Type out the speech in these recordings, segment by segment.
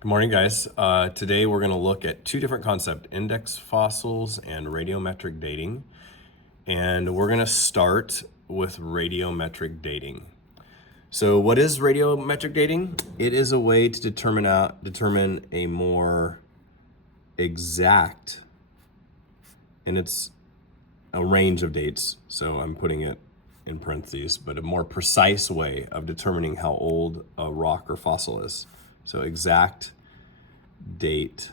Good morning, guys. Today we're going to look at two different concepts, index fossils and radiometric dating. And we're going to start with radiometric dating. So what is radiometric dating? It is a way to determine a more exact, and it's a range of dates, so I'm putting it in parentheses, but a more precise way of determining how old a rock or fossil is. So exact date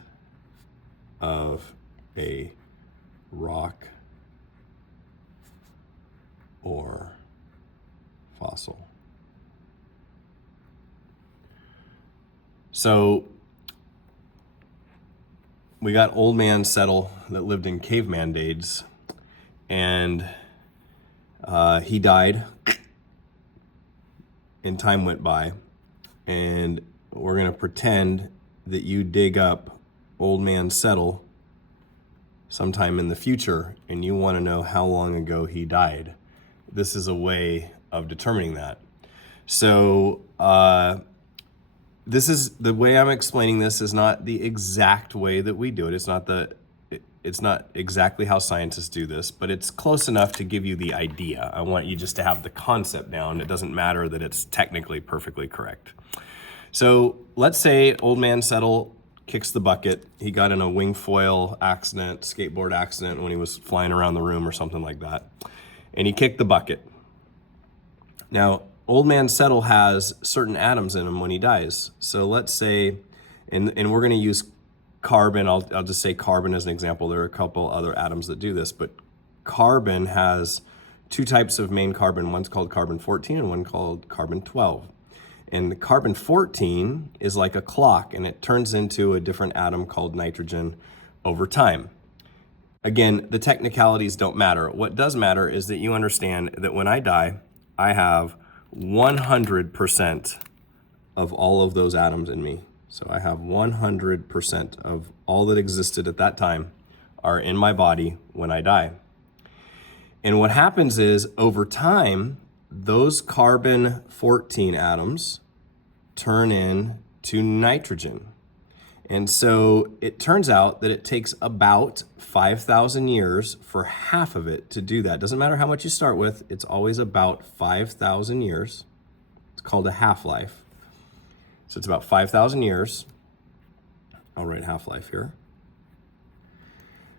of a rock or fossil. So we got old man Settle that lived in caveman days, and he died and time went by, and we're going to pretend that you dig up old man Settle sometime in the future and you want to know how long ago he died. This is a way of determining that. So this is the way I'm explaining this is not the exact way that we do it. It's not exactly how scientists do this, but it's close enough to give you the idea. I want you just to have the concept down. It doesn't matter that it's technically perfectly correct. So let's say old man Settle kicks the bucket. He got in a wing foil accident, skateboard accident when he was flying around the room or something like that. And he kicked the bucket. Now, old man Settle has certain atoms in him when he dies. So let's say, and we're going to use carbon. I'll just say carbon as an example. There are a couple other atoms that do this, but carbon has two types of main carbon. One's called carbon 14 and one called carbon 12. And the carbon 14 is like a clock, and it turns into a different atom called nitrogen over time. Again, the technicalities don't matter. What does matter is that you understand that when I die, I have 100% of all of those atoms in me. So I have 100% of all that existed at that time are in my body when I die. And what happens is over time, those carbon 14 atoms turn into nitrogen. And so it turns out that it takes about 5,000 years for half of it to do that. Doesn't matter how much you start with, it's always about 5,000 years. It's called a half-life. So it's about 5,000 years. I'll write half-life here.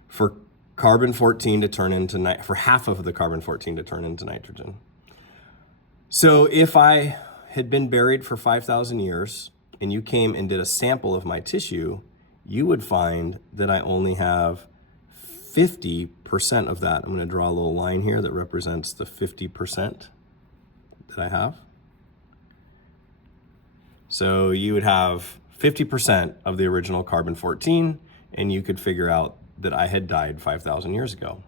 For carbon 14 to turn into, for half of the carbon 14 to turn into nitrogen. So if I had been buried for 5,000 years and you came and did a sample of my tissue, you would find that I only have 50% of that. I'm going to draw a little line here that represents the 50% that I have. So you would have 50% of the original carbon 14, and you could figure out that I had died 5,000 years ago.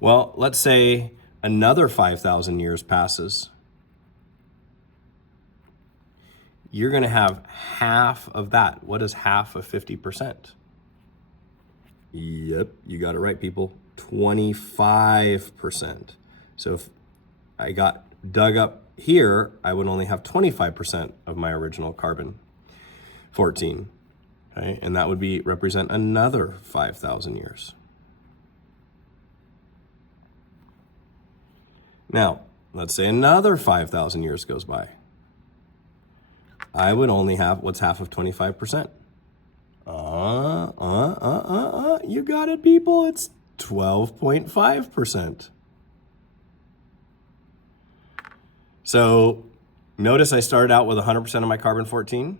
Well, let's say another 5,000 years passes. You're going to have half of that. What is half of 50%? Yep, you got it right, people. 25%. So if I got dug up here, I would only have 25% of my original carbon 14. Okay? And that would represent another 5,000 years. Now, let's say another 5,000 years goes by. I would only have, what's half of 25%? You got it, people. It's 12.5%. So notice I started out with 100% of my carbon 14.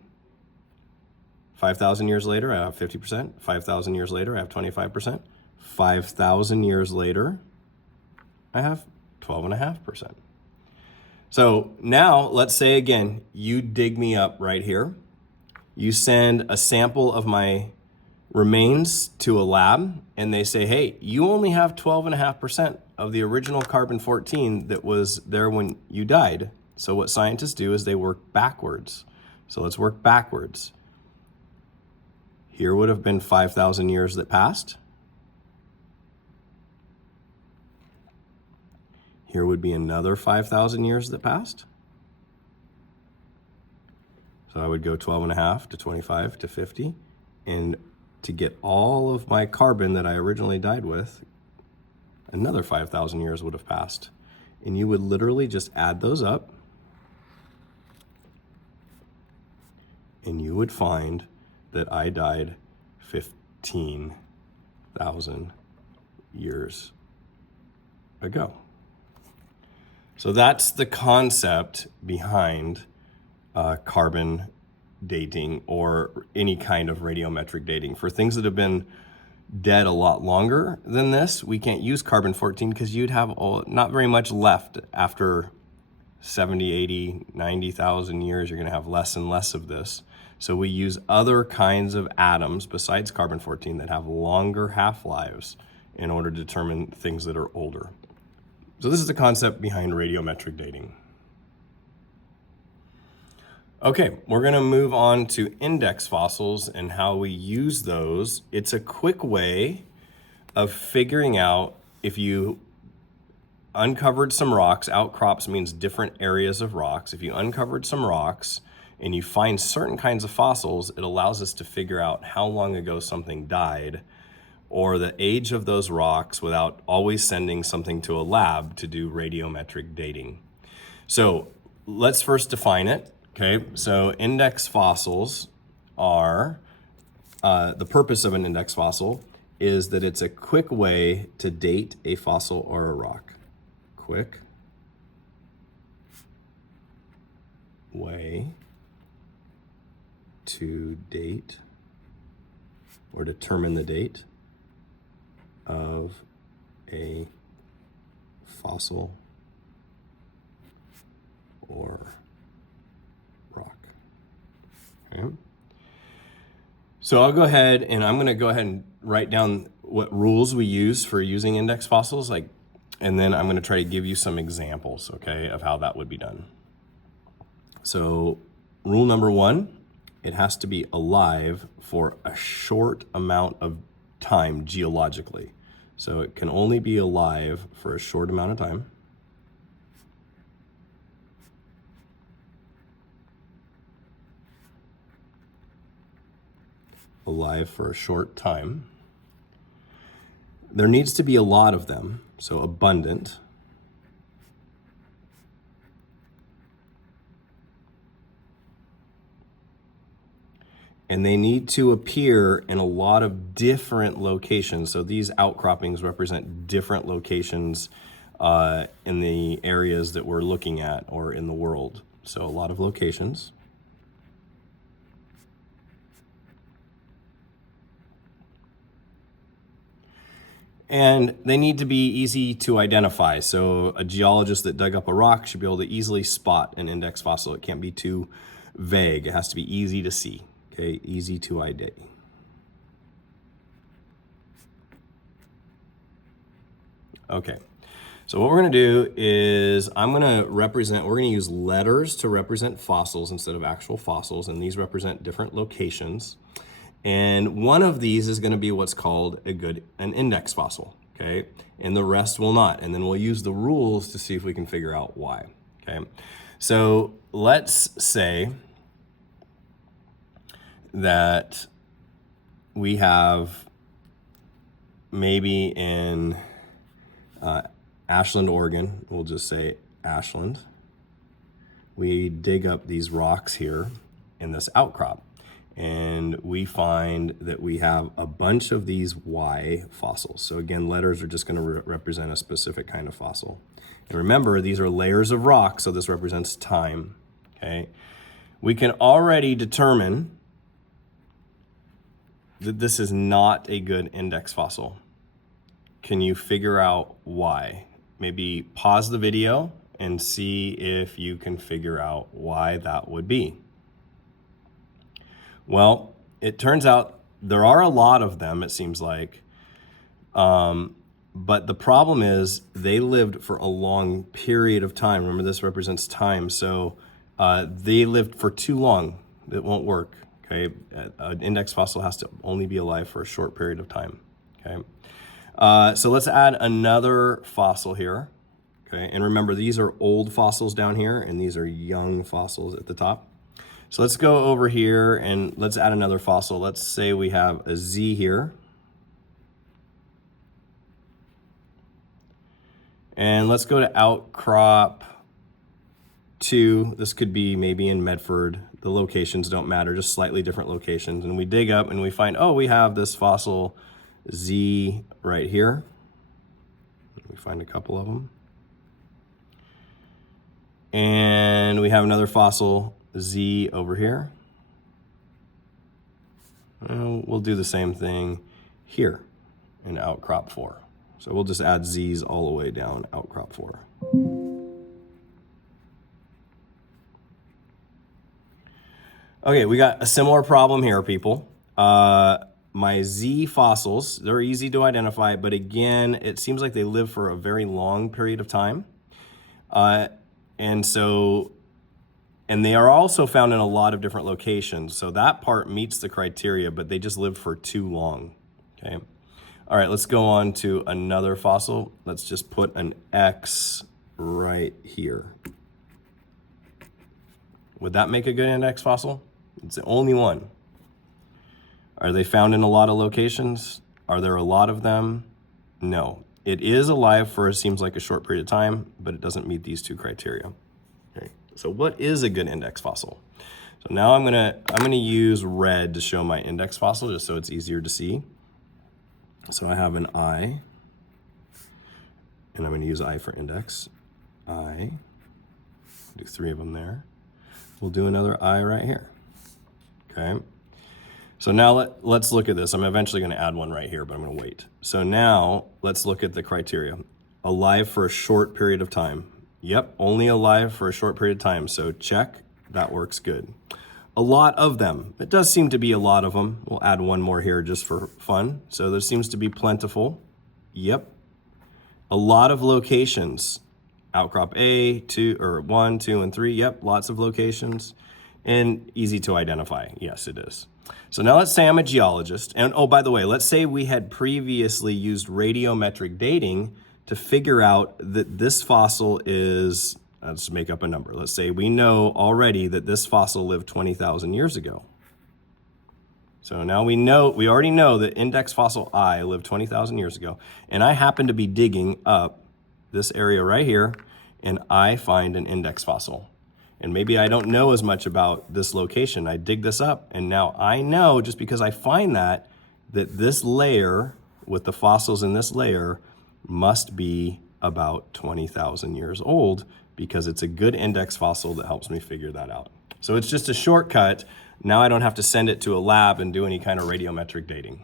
5,000 years later, I have 50%. 5,000 years later, I have 25%. 5,000 years later, I have 12.5%. So now let's say again, you dig me up right here. You send a sample of my remains to a lab and they say, hey, you only have 12.5% of the original carbon 14 that was there when you died. So what scientists do is they work backwards. So let's work backwards. Here would have been 5,000 years that passed. Here would be another 5,000 years that passed. So I would go 12.5 to 25 to 50. And to get all of my carbon that I originally died with, another 5,000 years would have passed. And you would literally just add those up, and you would find that I died 15,000 years ago. So that's the concept behind carbon dating or any kind of radiometric dating. For things that have been dead a lot longer than this, we can't use carbon-14 because you'd have not very much left after 70, 80, 90,000 years. You're going to have less and less of this. So we use other kinds of atoms besides carbon-14 that have longer half-lives in order to determine things that are older. So this is the concept behind radiometric dating. Okay, we're going to move on to index fossils and how we use those. It's a quick way of figuring out if you uncovered some rocks. Outcrops means different areas of rocks. If you uncovered some rocks and you find certain kinds of fossils, it allows us to figure out how long ago something died or the age of those rocks without always sending something to a lab to do radiometric dating. So let's first define it. Okay, so index fossils are, the purpose of an index fossil is that it's a quick way to date a fossil or a rock. Quick way to date or determine the date of a fossil or rock. Okay. So I'll go ahead and I'm going to go ahead and write down what rules we use for using index fossils, and then I'm going to try to give you some examples, okay, of how that would be done. So rule number 1, it has to be alive for a short amount of time geologically. So it can only be alive for a short amount of time. Alive for a short time. There needs to be a lot of them, so abundant. And they need to appear in a lot of different locations. So these outcroppings represent different locations in the areas that we're looking at or in the world. So a lot of locations. And they need to be easy to identify. So a geologist that dug up a rock should be able to easily spot an index fossil. It can't be too vague. It has to be easy to see, okay? Easy to ID. Okay, so what we're gonna do is we're gonna use letters to represent fossils instead of actual fossils, and these represent different locations. And one of these is going to be what's called an index fossil, okay? And the rest will not. And then we'll use the rules to see if we can figure out why, okay? So let's say that we have maybe in Ashland, Oregon, we'll just say Ashland, we dig up these rocks here in this outcrop. And we find that we have a bunch of these Y fossils. So again, letters are just going to represent a specific kind of fossil. And remember, these are layers of rock, so this represents time, okay? We can already determine that this is not a good index fossil. Can you figure out why? Maybe pause the video and see if you can figure out why that would be. Well, it turns out there are a lot of them, it seems like, but the problem is they lived for a long period of time. Remember, this represents time, so they lived for too long. It won't work, okay? An index fossil has to only be alive for a short period of time, okay? So let's add another fossil here, okay? And remember, these are old fossils down here, and these are young fossils at the top. So let's go over here and let's add another fossil. Let's say we have a Z here. And let's go to outcrop 2. This could be maybe in Medford. The locations don't matter, just slightly different locations. And we dig up and we find, oh, we have this fossil Z right here. We find a couple of them. And we have another fossil Z over here. And we'll do the same thing here in outcrop 4. So we'll just add Z's all the way down outcrop 4. Okay, we got a similar problem here, people. My Z fossils, they're easy to identify, but again, it seems like they live for a very long period of time. And they are also found in a lot of different locations. So that part meets the criteria, but they just live for too long, okay? All right, let's go on to another fossil. Let's just put an X right here. Would that make a good index fossil? It's the only one. Are they found in a lot of locations? Are there a lot of them? No. It is alive for, it seems like, a short period of time, but it doesn't meet these 2 criteria. Okay. So what is a good index fossil? So now I'm gonna use red to show my index fossil just so it's easier to see. So I have an I, and I'm gonna use I for index. I, do 3 of them there. We'll do another I right here, okay? So now let's look at this. I'm eventually gonna add one right here, but I'm gonna wait. So now let's look at the criteria. Alive for a short period of time. Yep, only alive for a short period of time. So check, that works good. A lot of them. It does seem to be a lot of them. We'll add one more here just for fun. So there seems to be plentiful. Yep. A lot of locations. Outcrop A, 2, or 1, 2, and 3. Yep, lots of locations. And easy to identify. Yes, it is. So now let's say I'm a geologist. And oh, by the way, let's say we had previously used radiometric dating to figure out that this fossil is, let's make up a number. Let's say we know already that this fossil lived 20,000 years ago. So now we already know that index fossil I lived 20,000 years ago. And I happen to be digging up this area right here, and I find an index fossil. And maybe I don't know as much about this location. I dig this up, and now I know, just because I find that this layer with the fossils in this layer must be about 20,000 years old, because it's a good index fossil that helps me figure that out. So it's just a shortcut. Now I don't have to send it to a lab and do any kind of radiometric dating.